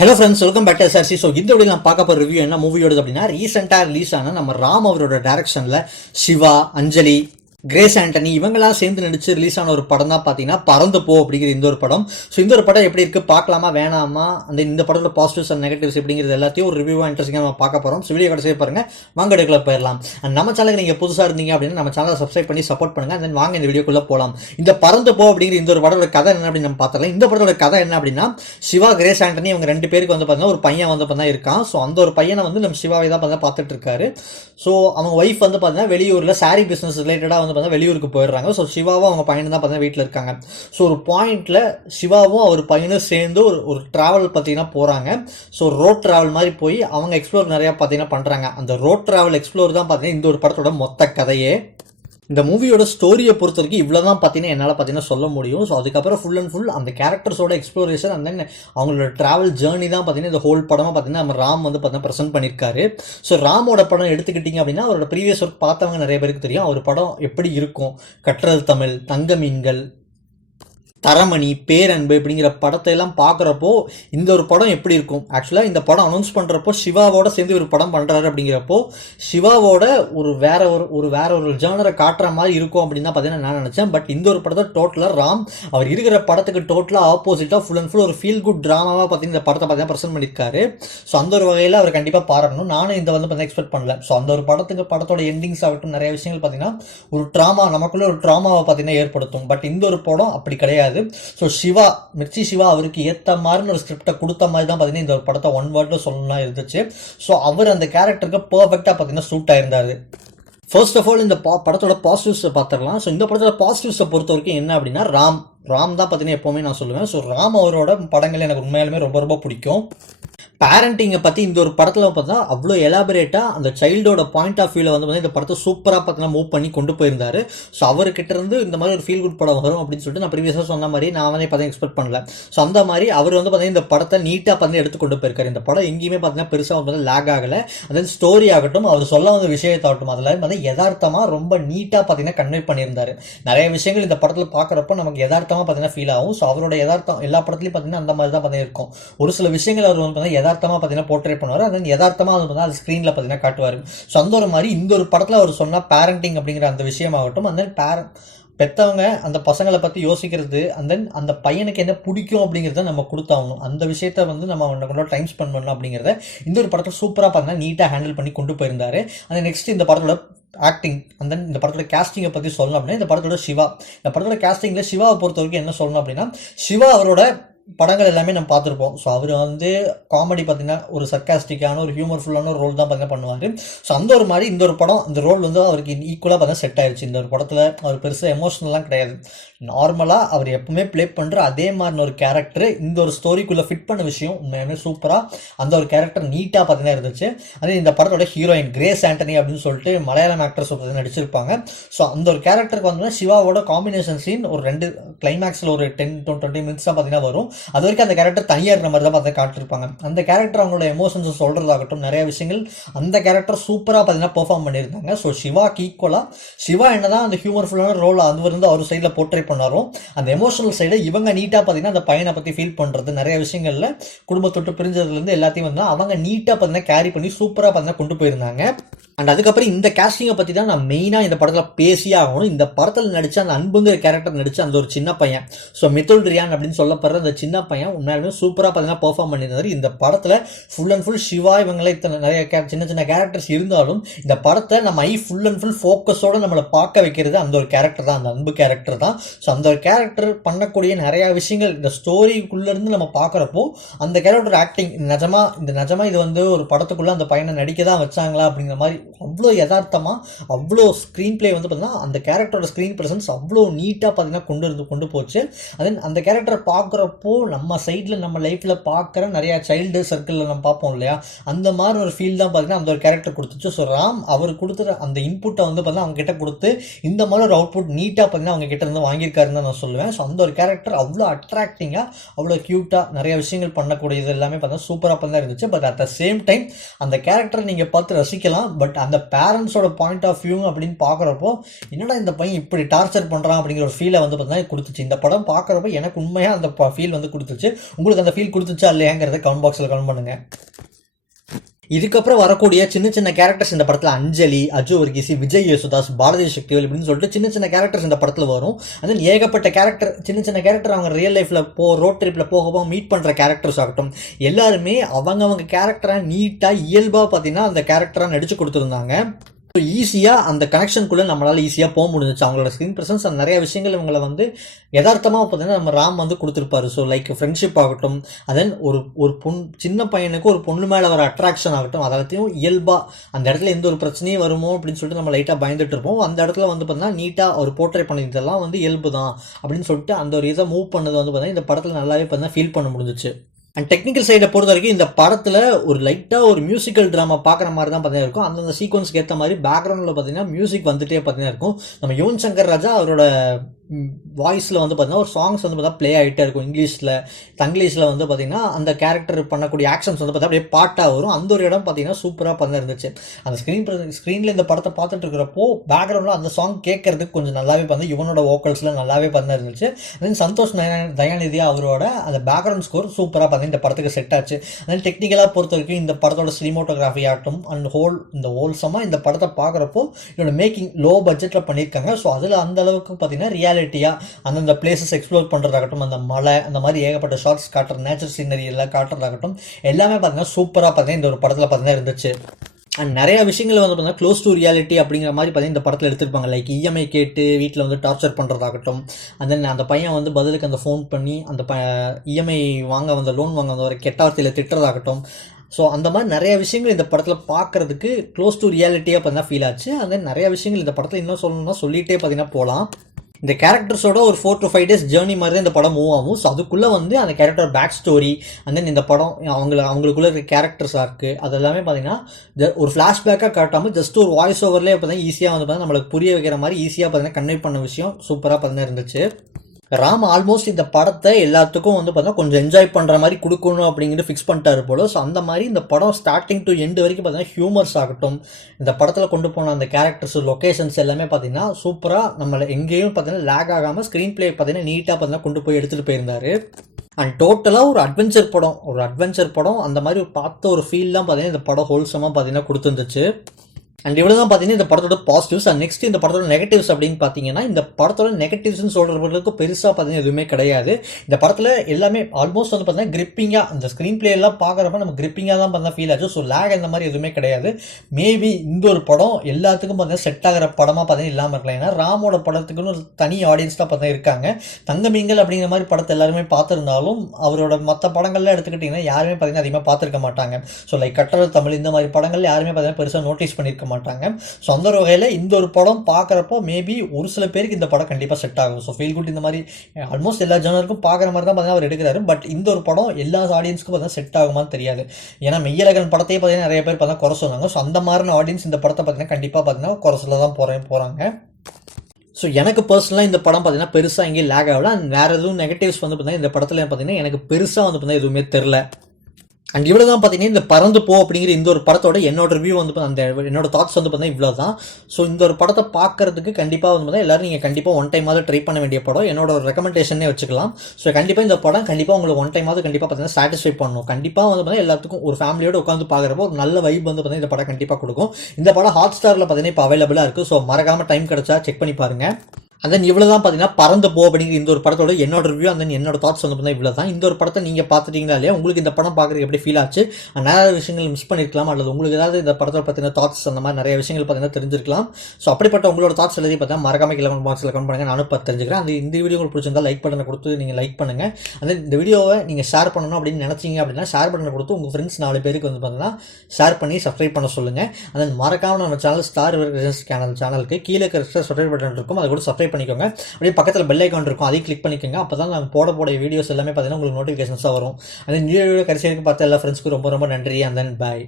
Hello friends, welcome back to SRC. So இந்த video நான் பார்க்க போகிற ரிவ்யூ என்ன மூவியோட அப்படின்னா, ரீசெண்டாக ரிலீஸ் ஆன நம்ம ராம் அவரோட டைரக்ஷனில் சிவா, அஞ்சலி, கிரேஸ் ஆண்டனி இவங்கெல்லாம் சேர்ந்து நடிச்சு ரிலீஸ் ஆன ஒரு படம் தான் பார்த்தீங்கன்னா பறந்து போ அப்படிங்கிற இந்த ஒரு படம். ஸோ இந்த ஒரு படம் எப்படி இருக்கு, பார்க்கலாமா வேணாமா, அந்த இந்த படத்தோட பாசிட்டிவ்ஸ் அண்ட் நெகட்டிவ்ஸ் அப்படிங்கிறது எல்லாத்தையும் ஒரு ரிவ்யூவாக இன்ட்ரெஸ்டிங்காக நம்ம பார்க்க போகிறோம். ஸோ வீடியோ கடைசியாக பாருங்க, வாங்க எடுக்கல போயிடலாம். அண்ட் நம்ம சேனலுக்கு நீங்கள் புதுசாக இருந்தீங்க அப்படின்னா நம்ம சேனலை சப்ஸ்கிரைப் பண்ணி சப்போர்ட் பண்ணுங்க. தென் வாங்க இந்த வீடியோக்குள்ளே போகலாம். இந்த பறந்து போ அப்படிங்கிற இந்த ஒரு படத்தோட கதை என்ன அப்படின்னு நம்ம பார்த்தலாம். இந்த படத்தோட கதை என்ன அப்படின்னா, சிவா, கிரேஸ் ஆண்டனி இவங்க ரெண்டு பேருக்கு வந்து பார்த்தீங்கன்னா ஒரு பையன் வந்து பார்த்தா இருக்கான். ஸோ அந்த ஒரு பையனை வந்து நம்ம சிவாவை தான் பார்த்தா பார்த்துட்டு இருக்காரு. ஸோ அவங்க ஒய்ஃப் வந்து பார்த்தீங்கன்னா வெளியூரில் சாரி பிஸ்னஸ் ரிலேட்டடாக வந்து பார்த்தீங்கன்னா வெளியூருக்கு போயிடுறாங்க. ஸோ சிவாவும் அவங்க பையனும் தான் பார்த்தீங்கன்னா வீட்டில் இருக்காங்க. ஸோ ஒரு பாயிண்ட்ல சிவாவும் அவர் பையனும் சேர்ந்து ஒரு டிராவல் பார்த்தீங்கன்னா போகிறாங்க. ஸோ ரோட் டிராவல் மாதிரி போய் அவங்க எக்ஸ்ப்ளோர் நிறையா பார்த்தீங்கன்னா பண்ணுறாங்க. அந்த ரோட் டிராவல் எக்ஸ்ப்ளோர் தான் பார்த்தீங்கன்னா இந்த ஒரு படத்தோட மொத்த கதையே. இந்த மூவியோட ஸ்டோரியை பொறுத்த வரைக்கும் இவ்வளோ தான் பார்த்தீங்கன்னா என்னால் பார்த்தீங்கன்னா சொல்ல முடியும். ஸோ அதுக்கப்புறம் ஃபுல் அண்ட் ஃபுல் அந்த கேரக்டர்ஸோட எக்ஸ்ப்ளோரேஷன் அண்ட் தென் அவங்களோட ட்ராவல் ஜேர்னி தான் பார்த்தீங்கன்னா இந்த ஹோல் படமாக பார்த்தீங்கன்னா நம்ம ராம் வந்து பார்த்தீங்கன்னா ப்ரெசென்ட் பண்ணியிருக்காரு. ஸோ ராமோட படம் எடுத்துக்கிட்டிங்க அப்படின்னா அவரோட ப்ரீவியஸ் ஒர்க் பார்த்தவங்க நிறைய பேருக்கு தெரியும். அவர் படம் எப்படி இருக்கும், கற்றது தமிழ், தங்க மீன்கள், தரமணி, பேரன்பு இப்படிங்கிற படத்தை எல்லாம் பார்க்குறப்போ இந்த ஒரு படம் எப்படி இருக்கும். ஆக்சுவலாக இந்த படம் அனௌன்ஸ் பண்ணுறப்போ சிவாவோட சேர்ந்து ஒரு படம் பண்ணுறாரு அப்படிங்கிறப்போ சிவாவோட வேற ஒரு ஜானரை காட்டுற மாதிரி இருக்கும் அப்படின்னு தான் பார்த்தீங்கன்னா நான் நினச்சேன். பட் இந்த ஒரு படத்தை டோட்டலாக ராம் அவர் இருக்கிற படத்துக்கு டோட்டலாக ஆப்போசிட்டாக ஃபுல் அண்ட் ஃபுல் ஒரு ஃபீல் குட் ட்ராமாவாக பார்த்தீங்கன்னா இந்த படத்தை பார்த்தீங்கன்னா ப்ரெசென்ட் பண்ணியிருக்காரு. ஸோ அந்த ஒரு வகையில் அவர் கண்டிப்பாக பாராட்டணும். நானும் இந்த வந்து பார்த்தீங்கன்னா எக்ஸ்பெக்ட் பண்ணல. ஸோ அந்த ஒரு படத்தோட எண்டிங்ஸ் ஆகட்டும் நிறைய விஷயங்கள் பார்த்தீங்கன்னா ஒரு ட்ராமா நமக்குள்ளே ஒரு ட்ராமாவை பார்த்தீங்கன்னா ஏற்படுத்தும். பட் இந்த ஒரு படம் அப்படி கிடையாது. ஸோ சிவா, மிர்ச்சி சிவா அவருக்கு ஏற்ற மாதிரி ஒரு ஸ்கிரிப்டை கொடுத்த மாதிரி தான் பார்த்தீங்கன்னா இந்த படத்தை ஒன் வேர்டில் சொல்லணும்னா இருந்துச்சு. ஸோ அவர் அந்த கேரக்டருக்கு பர்ஃபெக்டாக பார்த்தீங்கன்னா சூட் ஆயிருந்தாரு. ஃபர்ஸ்ட் ஆஃப் ஆல் இந்த படத்தோட பாசிட்டிவ்ஸை பார்த்துடலாம். ஸோ இந்த படத்தோட பாசிட்டிவ்ஸை பொறுத்த வரைக்கும் என்ன அப்படின்னா, ராம் தான் பார்த்தீங்கன்னா எப்போவுமே நான் சொல்லுவேன். ஸோ ராம் அவரோட படங்கள் எனக்கு உண்மையாலுமே ரொம்ப ரொம்ப பிடிக்கும். பேரண்டிங்கை பற்றி இந்த ஒரு படத்தில் பார்த்தா அவ்வளோ எலாபரேட்டாக அந்த சைல்டோட பாயிண்ட் ஆஃப் வியூவில் வந்து பார்த்தீங்கன்னா இந்த படத்தை சூப்பராக பார்த்தீங்கன்னா மூவ் பண்ணி கொண்டு போயிருந்தாரு. ஸோ அவர்கிட்ட இருந்து இந்த மாதிரி ஒரு ஃபீல் குட் படம் வரும் அப்படின்னு சொல்லிட்டு நான் ப்ரீவியஸாக சொன்ன மாதிரி நான் வந்து பார்த்தீங்கன்னா எக்ஸ்பெக்ட் பண்ணல. ஸோ அந்த மாதிரி அவர் வந்து பார்த்தீங்கன்னா இந்த படத்தை நீட்டாக பார்த்தீங்கன்னா எடுத்து கொண்டு போயிருக்காரு. இந்த படம் எங்கேயுமே பார்த்தீங்கன்னா பெருசாக வந்து லேக் ஆகலை. அதாவது ஸ்டோரி ஆகட்டும், அவர் சொல்ல வந்த விஷயத்தாகட்டும், அதில் வந்து யதார்த்தமாக ரொம்ப நீட்டாக பார்த்தீங்கன்னா கன்வே பண்ணியிருந்தாரு. நிறைய விஷயங்கள் இந்த படத்தில் பார்க்குறப்போ நமக்கு யதார்த்தமாக பார்த்தீங்கன்னா ஃபீல் ஆகும். ஸோ அவரோட யதார்த்தம் எல்லா படத்துலையும் பார்த்தீங்கன்னா அந்த மாதிரி தான் பார்த்தீங்கன்னா இருக்கும். ஒரு சில விஷயங்கள் அவர் வந்து பார்த்தீங்கன்னா யதார்த்தமாக பார்த்தீங்கன்னா போர்ட்ரேட் பண்ணுவார். அதன் யதார்த்தமாக அது ஸ்க்ரீனில் பார்த்தீங்கன்னா காட்டுவார். ஸோ அந்த ஒரு மாதிரி இந்த ஒரு படத்தில் அவர் சொன்ன பேரண்டிங் அப்படிங்கிற அந்த விஷயமாகட்டும், அந்த பெற்றவங்க அந்த பசங்களை பற்றி யோசிக்கிறது, அந்த பையனுக்கு என்ன பிடிக்கும் அப்படிங்கிறத நம்ம கொடுத்தாகணும். அந்த விஷயத்த வந்து நம்ம அவங்களோட டைம் ஸ்பெண்ட் பண்ணணும் அப்படிங்கிறத இந்த ஒரு படத்தில் சூப்பராக பார்த்தீங்கன்னா நீட்டாக ஹேண்டில் பண்ணி கொண்டு போயிருந்தாரு. அந்த நெக்ஸ்ட் இந்த படத்தோட ஆக்டிங் அண்ட் தென் இந்த படத்தோட கேஸ்டிங்கை பற்றி சொல்லணும் அப்படின்னா, இந்த படத்தோட கேஸ்டிங்கில் சிவாவை பொறுத்த வரைக்கும் என்ன சொல்லணும் அப்படின்னா, சிவா அவரோட படங்கள் எல்லாமே நம்ம பார்த்துருப்போம். ஸோ அவர் வந்து காமெடி பார்த்தீங்கன்னா ஒரு சர்க்காஸ்டிக்கான ஒரு ஹியூமர்ஃபுல்லான ஒரு ரோல் தான் பார்த்தீங்கன்னா பண்ணுவார். ஸோ அந்த ஒரு மாதிரி இந்த ஒரு படம் அந்த ரோல் வந்து அவருக்கு ஈக்குவலாக பார்த்தீங்கன்னா செட் ஆயிடுச்சு. இந்த ஒரு படத்தில் அவர் பெருசாக எமோஷனல்லாம் கிடையாது. நார்மலாக அவர் எப்பவுமே ப்ளே பண்ணுற அதே மாதிரி ஒரு கேரக்டர் இந்த ஒரு ஸ்டோரிக்குள்ளே ஃபிட் பண்ண விஷயம் உண்மையுமே சூப்பராக அந்த ஒரு கேரக்டர் நீட்டாக பார்த்தீங்கன்னா இருந்துச்சு. அதே இந்த படத்தோட ஹீரோயின் கிரேஸ் ஆண்டனி அப்படின்னு சொல்லிட்டு மலையாளம் ஆக்ட்ரஸ் பார்த்தீங்கன்னா நடிச்சிருப்பாங்க. ஸோ அந்த ஒரு கேரக்டருக்கு வந்து சிவாவோட காம்பினேஷன் சீன் ஒரு 2 கிளைமேக்ஸில் ஒரு 10-20 மினிட்ஸ் தான் பார்த்தீங்கன்னா வரும். அது வரைக்கும் அந்த கேரக்டர் தனியாக இருக்கிற மாதிரி தான் பார்த்து காட்டிருப்பாங்க. அந்த கேரக்டர் அவங்களோட எமோஷன்ஸை சொல்கிறதாகட்டும் நிறைய விஷயங்கள் அந்த கேரக்டர் சூப்பராக பார்த்தீங்கன்னா பெர்ஃபார்ம் பண்ணியிருந்தாங்க. ஸோ சிவாக்கு ஈக்குவலாக சிவா என்னதான் அந்த ஹியூமர்ஃபுல்லான ரோல் அது வந்து அவர் சைடில் போர்ட்ரேட் பண்ணாரும், அந்த எமோஷனல் சைடு இவங்க நீட்டாக பார்த்தீங்கன்னா அந்த பையனை பற்றி ஃபீல் பண்ணுறது நிறைய விஷயங்களில் குடும்பத்தொட்டு பிரிஞ்சதுலேருந்து எல்லாத்தையும் வந்து அவங்க நீட்டாக பார்த்தீங்கன்னா கேரி பண்ணி சூப்பராக பார்த்தீங்கன்னா கொண்டு போயிருந்தாங்க. அண்ட் அதுக்கப்புறம் இந்த கேஸ்டிங்கை பற்றி தான் நான் மெயினாக இந்த படத்தில் பேசியே ஆகணும். இந்த படத்தில் நடித்த அந்த அன்புங்கிற கேரக்டர் நடித்த அந்த ஒரு சின்ன பையன், ஸோ மிதுல் ரியான் அப்படின்னு சொல்லப்படுற அந்த சின்ன பையன் உண்மையாலுமே சூப்பராக பார்த்தீங்கன்னா பெர்ஃபார்ம் பண்ணியிருந்தாரு. இந்த படத்தில் ஃபுல் அண்ட் ஃபுல் சிவா இவங்களே இத்தனை நிறைய சின்ன சின்ன கேரக்டர்ஸ் இருந்தாலும் இந்த படத்தை நம்ம ஃபுல் அண்ட் ஃபுல் ஃபோக்கஸோடு நம்மளை பார்க்க வைக்கிறது அந்த ஒரு கேரக்டர் தான், அந்த அன்பு கேரக்டர் தான். ஸோ அந்த ஒரு கேரக்டர் பண்ணக்கூடிய நிறையா விஷயங்கள் இந்த ஸ்டோரிக்குள்ளேருந்து நம்ம பார்க்குறப்போ அந்த கேரக்டர் ஆக்டிங் நிஜமாக இது வந்து ஒரு படத்துக்குள்ளே அந்த பையனை நடிக்க தான் வச்சாங்களா அப்படிங்கிற மாதிரி அவ்வளோ யதார்த்தமாக அவ்வளோ ஸ்க்ரீன் பிளே வந்து பார்த்தீங்கன்னா அந்த கேரக்டரோட ஸ்க்ரீன் ப்ரெசன்ஸ் அவ்வளோ நீட்டாக பார்த்தீங்கன்னா கொண்டு போச்சு. அதன் அந்த கேரக்டரை பார்க்குறப்போ நம்ம சைடில் நம்ம லைஃப்பில் பார்க்குற நிறையா சைல்டு சர்க்கிளில் நம்ம பார்ப்போம் இல்லையா, அந்த மாதிரி ஒரு ஃபீல் தான் பார்த்தீங்கன்னா அந்த ஒரு கேரக்டர் கொடுத்துச்சு. ஸோ ராம் அவர் கொடுத்துற அந்த இன்புட்டை வந்து பார்த்தீங்கன்னா அவங்க கிட்ட கொடுத்து இந்த மாதிரி ஒரு அவுட்புட் நீட்டாக பார்த்தீங்கன்னா அவங்க கிட்ட இருந்து வாங்கியிருக்காருன்னு தான் நான் சொல்லுவேன். ஸோ அந்த ஒரு கேரக்டர் அவ்வளோ அட்ராக்டிங்காக அவ்வளோ க்யூட்டாக நிறைய விஷயங்கள் பண்ணக்கூடியது எல்லாமே பார்த்தா சூப்பராக தான் இருந்துச்சு. But at the same time அந்த கேரக்டரை நீங்கள் பார்த்து ரசிக்கலாம். பட் பட் அந்த பேரண்ட்ஸோட பாயிண்ட் ஆஃப் வியூ அப்படின்னு பார்க்குறப்போ என்னடா இந்த பையன் இப்படி டார்ச்சர் பண்ணுறான் அப்படிங்கிற ஒரு ஃபீலை வந்து பார்த்தீங்கன்னா கொடுத்துச்சு. இந்த படம் பார்க்குறப்போ எனக்கு உண்மையாக அந்த ஃபீல் வந்து கொடுத்துச்சு. உங்களுக்கு அந்த ஃபீல் கொடுத்துச்சா இல்லையாங்கிறத கமெண்ட் பாக்ஸில் கமெண்ட் பண்ணுங்கள். இதுக்கப்புறம் வரக்கூடிய சின்ன சின்ன கேரக்டர்ஸ் இந்த படத்தில் அஞ்சலி, அஜு வர்கீஸ், விஜய் யேசுதாஸ், பாரதி சக்திவேல் இப்படின்னு சொல்லிட்டு சின்ன சின்ன கேரக்டர்ஸ் இந்த படத்தில் வரும். அது ஏகப்பட்ட கேரக்டர், சின்ன சின்ன கேரக்டர் அவங்க ரியல் லைஃப்பில் ரோட் ட்ரிப்பில் போக மீட் பண்ணுற கேரக்டர்ஸ் ஆகட்டும், எல்லாருமே அவங்க கேரக்டராக நீட்டாக இயல்பாக பார்த்தீங்கன்னா அந்த கேரக்டராக நடிச்சு கொடுத்துருந்தாங்க. ஈஸியாக அந்த கனெக்ஷனுக்குள்ளே நம்மளால் ஈஸியாக போக முடிஞ்சிச்சு. அவங்களோட ஸ்க்ரீன் ப்ரெசன்ஸ் அந்த நிறைய விஷயங்கள் இவங்களை வந்து யதார்த்தமாக பார்த்தீங்கன்னா நம்ம ராம் வந்து கொடுத்துருப்பாரு. ஸோ லைக் ஃப்ரெண்ட்ஷிப் ஆகட்டும், அதன் ஒரு சின்ன பையனுக்கு ஒரு பொண்ணு மேலே வர அட்ராக்ஷன் ஆகட்டும், அதெல்லாத்தையும் இயல்பாக அந்த இடத்துல எந்த ஒரு பிரச்சனையும் வருமோ அப்படின்னு சொல்லிட்டு நம்ம லைட்டாக பயந்துட்டு இருப்போம். அந்த இடத்துல வந்து பார்த்தீங்கன்னா நீட்டாக ஒரு போர்ட்ரேட் பண்ணதெல்லாம் வந்து இயல்பு தான் அப்படின்னு சொல்லிட்டு அந்த ஒரு இதை மூவ் பண்ணது வந்து பார்த்தீங்கன்னா இந்த படத்தில் நல்லாவே பார்த்தீங்கன்னா ஃபீல் பண்ண முடிஞ்சிச்சு. அண்ட் டெக்னிக்கல் சைடை பொறுத்த வரைக்கும் இந்த படத்தில் ஒரு லைட்டாக ஒரு மியூசிக்கல் ட்ராமா பார்க்குற மாதிரி தான் பார்த்தீங்கன்னா இருக்கும். அந்தந்த சீக்வன்ஸ்க்கு ஏற்ற மாதிரி பேக்ரவுண்டில் பார்த்தீங்கன்னா மியூசிக் வந்துட்டே பார்த்தீங்கன்னா இருக்கும். நம்ம யுவன் சங்கர் ராஜா அவரோட வாய்ஸில் வந்து பார்த்தீங்கன்னா ஒரு சாங்ஸ் வந்து பார்த்தா ப்ளே ஆகிட்டே இருக்கும். இங்கிலீஷில் தங்கிலீஷில் வந்து பார்த்தீங்கன்னா அந்த கேரக்டர் பண்ணக்கூடிய ஆக்ஷன்ஸ் வந்து பார்த்தா அப்படியே பாட்டாக வரும். அந்த ஒரு இடம் பார்த்தீங்கன்னா சூப்பராக பார்த்தா இருந்துச்சு. அந்த ஸ்க்ரீனில் இந்த படத்தை பார்த்துட்டு இருக்கிறப்போ பேக்ரவுண்டில் அந்த சாங் கேட்கறதுக்கு கொஞ்சம் நல்லாவே பார்த்தா யுவனோட வோக்கல்ஸில் நல்லாவே பார்த்தா இருந்துச்சு. தென் சந்தோஷ் தயாநிதி அவரோட அந்த பேக்ரவுண்ட் ஸ்கோர் சூப்பராக பார்த்தீங்கன்னா இந்த படத்துக்கு செட் ஆச்சு. அதனால் டெக்னிக்கலாக பொறுத்த வரைக்கும் இந்த படத்தோட சினிமோட்டோகிராஃபி ஆகட்டும் அண்ட் ஹோல்சமாக இந்த படத்தை பார்க்குறப்போ இதோட மேக்கிங் லோ பட்ஜெட்டில் பண்ணியிருக்காங்க. ஸோ அதில் அந்த அளவுக்கு பார்த்தீங்கன்னா ரியாலிட்டியாக அந்தந்த பிளேசஸ் எக்ஸ்ப்ளோர் பண்ணுறதாகட்டும், அந்த மலை அந்த மாதிரி ஏகப்பட்ட ஷார்ட்ஸ் காட்டுற நேச்சர் சீனரி எல்லாம் காட்டுறதாகட்டும் எல்லாமே பார்த்தீங்கன்னா சூப்பராக பார்த்தீங்கன்னா இந்த ஒரு படத்தில் பார்த்தீங்கன்னா இருந்துச்சு. அண்ட் நிறைய விஷயங்கள் வந்து பார்த்தீங்கன்னா க்ளோஸ் டு ரியாலிட்டி அப்படிங்கிற மாதிரி பார்த்தீங்கன்னா இந்த படத்தில் எடுத்திருப்பாங்க. லைக் இஎம்ஐ கேட்டு வீட்டில் வந்து டார்ச்சர் பண்ணுறதாகட்டும், அந்த பையன் வந்து பதிலுக்கு அந்த ஃபோன் பண்ணி அந்த இஎம்ஐ வாங்க வந்த லோன் வாங்க வந்த ஒரு கெட்ட வார்த்தையில் திட்டுறதாகட்டும். ஸோ அந்த மாதிரி நிறைய விஷயங்கள் இந்த படத்தில் பார்க்குறதுக்கு க்ளோஸ் டு ரியாலிட்டியாக பார்த்தீங்கன்னா ஃபீல் ஆச்சு. அந்த நிறைய விஷயங்கள் இந்த படத்தில் இன்னும் சொல்லணும்னா சொல்லிகிட்டே பார்த்தீங்கன்னா போகலாம். இந்த கேரக்டர்ஸோட ஒரு 4 to 5 days ஜேர்னி மாதிரி தான் இந்த படம் மூவ் ஆகும். ஸோ அதுக்குள்ளே வந்து அந்த character back story and then இந்த படம் அவங்களுக்குள்ள இருக்க கேரக்டர்ஸாக இருக்குது அது எல்லாமே பார்த்தீங்கன்னா ஒரு ஃப்ளாஷ்பேக்காக காட்டாமல் ஜஸ்ட் ஒரு வாய்ஸ் ஓவர்லேயே பார்த்தீங்கன்னா ஈஸியாக வந்து பார்த்தீங்கன்னா நம்மளுக்கு புரிய வைக்கிற மாதிரி ஈஸியாக பார்த்தீங்கன்னா கன்வே பண்ண விஷயம் சூப்பராக பார்த்தீங்கன்னா இருந்துச்சு. ராம் ஆல்மோஸ்ட் இந்த படத்தை எல்லாத்துக்கும் வந்து பார்த்தா கொஞ்சம் என்ஜாய் பண்ணுற மாதிரி கொடுக்கணும் அப்படிங்கிறது ஃபிக்ஸ் பண்ணிட்டாரு போல. ஸோ அந்த மாதிரி இந்த படம் ஸ்டார்டிங் டு எண்டு வரைக்கும் பார்த்தீங்கன்னா ஹியூமர்ஸ் ஆகட்டும், இந்த படத்தில் கொண்டு போன அந்த கேரக்டர்ஸ் லொக்கேஷன்ஸ் எல்லாமே பார்த்தீங்கன்னா சூப்பராக நம்மளை எங்கேயும் பார்த்தீங்கன்னா லேக் ஆகாமல் ஸ்க்ரீன் பிளே பார்த்தீங்கன்னா நீட்டாக பார்த்தீங்கன்னா கொண்டு போய் எடுத்துகிட்டு போயிருந்தாரு. அண்ட் டோட்டலாக ஒரு அட்வென்ச்சர் படம் அந்த மாதிரி பார்த்த ஒரு ஃபீல்லாம் பார்த்தீங்கன்னா இந்த படம் ஹோல்சமாக பார்த்தீங்கன்னா கொடுத்துருந்துச்சு. அண்ட் இவ்வளோ தான் பார்த்தீங்கன்னா இந்த படத்தோட பாசிட்டிவ்ஸ். அண்ட் நெக்ஸ்ட் இந்த படத்தோட நெகட்டிவ்ஸ் அப்படின்னு பார்த்தீங்கன்னா இந்த படத்தோட நெகட்டிவ்ஸ்னு சொல்கிறவங்களுக்கு பெருசாக பார்த்தீங்கன்னா எதுவுமே கிடையாது. இந்த படத்தில் எல்லாமே ஆல்மோஸ்ட் வந்து பார்த்தீங்கன்னா கிரிப்பிங்காக அந்த ஸ்க்ரீன் பிளே எல்லாம் பார்க்குறப்ப நம்ம கிரிப்பிங்காக தான் பார்த்தீங்கன்னா ஃபீல் ஆச்சு. ஸோ லேக் அந்த மாதிரி எதுவுமே கிடையாது. மேபி இந்த ஒரு படம் எல்லாத்துக்கும் பார்த்தீங்கன்னா செட் ஆகிற படமாக பார்த்தீங்கன்னா இல்லாமல் இருக்கலாம். ஏன்னா ராமோட படத்துக்குன்னு ஒரு தனி ஆடியன்ஸ் தான் பார்த்தீங்கன்னா இருக்காங்க. தங்கமீன்கள் அப்படிங்கிற மாதிரி படத்தை எல்லாருமே பார்த்துருந்தாலும் அவரோட மற்ற படங்கள்லாம் எடுத்துக்கிட்டிங்கன்னா யாருமே பார்த்தீங்கன்னா அதிகமாக பார்த்துருக்க மாட்டாங்க. ஸோ லைக் கட்டளை தமிழ் இந்த மாதிரி படங்கள் யாருமே பார்த்தீங்கன்னா பெருசாக நோட்டீஸ் பண்ணியிருக்க மாட்டாங்க. ஸோ அந்த ஒரு வகையில் இந்த ஒரு படம் பார்க்குறப்போ மேபி ஒரு சில பேருக்கு இந்த படம் கண்டிப்பாக செட் ஆகும். ஸோ ஃபீல் குட் இந்த மாதிரி ஆல்மோஸ்ட் எல்லா ஜனருக்கும் பார்க்குற மாதிரி தான் பார்த்தீங்கன்னா அவர் எடுக்கிறாரு. பட் இந்த ஒரு படம் எல்லா ஆடியன்ஸுக்கும் பார்த்தீங்கன்னா செட் ஆகுமான்னு தெரியாது. ஏன்னா மெய்யழகன் படத்தையே பார்த்தீங்கன்னா நிறைய பேர் பார்த்தா குறை சொன்னாங்க. ஸோ அந்த மாதிரியான ஆடியன்ஸ் இந்த படத்தை பார்த்தீங்கன்னா கண்டிப்பாக பார்த்தீங்கன்னா குறை சொல்ல தான் போகிறாங்க. ஸோ எனக்கு பர்சனலாக இந்த படம் பார்த்தீங்கன்னா பெருசாக எங்கேயும் லேக் ஆகல. அண்ட் வேறு எதுவும் நெகட்டிவ்ஸ் வந்து பார்த்தீங்கன்னா இந்த படத்தில் பார்த்தீங்கன்னா எனக்கு பெருசாக வந்து பார்த்தீங்கன்னா எதுவுமே தெரில. அண்ட் இவ்வளோ தான் பார்த்தீங்கன்னா இந்த பறந்து போ அப்படிங்கிற இந்த ஒரு படத்தோட என்னோட ரிவ்யூ வந்து அந்த என்னோட தாட்ஸ் வந்து பார்த்தீங்கன்னா இவ்வளோ தான். ஸோ இந்த ஒரு படத்தை பார்க்கறதுக்கு கண்டிப்பாக வந்து பார்த்தீங்கன்னா எல்லாரும் நீங்கள் கண்டிப்பாக ஒன் டைமாவது ட்ரை பண்ண வேண்டிய படம். என்னோட ஒரு ரெக்கமெண்டேஷனே வச்சுக்கலாம். ஸோ கண்டிப்பாக இந்த படம் கண்டிப்பாக உங்களுக்கு ஒன் டைமாவது கண்டிப்பாக பார்த்தீங்கன்னா சாட்டிஸ்ஃபை பண்ணணும். கண்டிப்பாக வந்து பார்த்தீங்கன்னா எல்லாத்துக்கும் ஒரு ஃபேமிலியோடு உட்காந்து பார்க்குறப்போ ஒரு நல்ல வைப் வந்து பார்த்தீங்கன்னா இந்த படம் கண்டிப்பாக கொடுக்கும். இந்த படம் ஹாட்ஸ்டாரில் பார்த்தீங்கன்னா இப்போ அவைலபிளாக இருக்குது. ஸோ மறக்காமல் டைம் கிடச்சா செக் பண்ணி பாருங்கள். And then இவ்வளோ தான் பார்த்தீங்கன்னா பறந்து போ அப்படிங்கிற இந்த ஒரு படத்தோட என்னோட ரிவ்யூ அந்த என்னோட தாட்ஸ் வந்து பார்த்தீங்கன்னா இவ்வளோ தான். இந்த ஒரு படத்தை நீங்கள் பார்த்துட்டீங்களா இல்லையா, உங்களுக்கு இந்த படம் பார்க்குறதுக்கு எப்படி ஃபீல் ஆச்சு, நிறைய விஷயங்கள் மிஸ் பண்ணியிருக்கலாம், அல்லது உங்களுக்கு ஏதாவது இந்த படத்தை பற்றின தாட்ஸ் அந்த மாதிரி நிறைய விஷயங்கள் பார்த்தீங்கன்னா தெரிஞ்சிருக்கலாம். ஸோ அப்படிப்பட்ட உங்களோட தாட்ஸ் எழுதி பார்த்தா மறக்காம கீழே பாக்ஸில் கமெண்ட் பண்ணுங்கள், நானும் பார்த்து தெரிஞ்சுக்கிறேன். அந்த இந்த வீடியோ உங்களுக்கு பிடிச்சிருந்தா லைக் பட்டனை கொடுத்து நீங்கள் லைக் பண்ணுங்கள். அந்த இந்த வீடியோவை நீங்கள் ஷேர் பண்ணணும் அப்படின்னு நினச்சிங்க அப்படின்னா ஷேர் பட்டனை கொடுத்து உங்கள் ஃப்ரெண்ட்ஸ் 4 பேருக்கு வந்து பார்த்தீங்கன்னா ஷேர் பண்ணி சப்ஸ்கிரைப் பண்ண சொல்லுங்கள். அந்த மறக்காம நம்ம சேனல் ஸ்டார் சேனலுக்கு கீழே இருக்கிற சப்ஸ்கிரைப் பட்டன் இருக்கும், அதை கூட சப்ஸ்கிரைப் பண்ணிக்கோங்க. அப்படியே பக்கத்தில் பெல் ஐக்கான் இருக்கும், அதையும் கிளிக் பண்ணிக்கோங்க. அப்போ தான் நாங்கள் போட வீடியோஸ் எல்லாமே பார்த்தீங்கன்னா உங்களுக்கு நோட்டிஃபிகேஷன்ஸாக வரும். அந்த நியூ வீடியோ கடைசி வரைக்கும் பார்த்த எல்லா ஃப்ரெண்ட்ஸ்க்கு ரொம்ப ரொம்ப நன்றி. And then bye.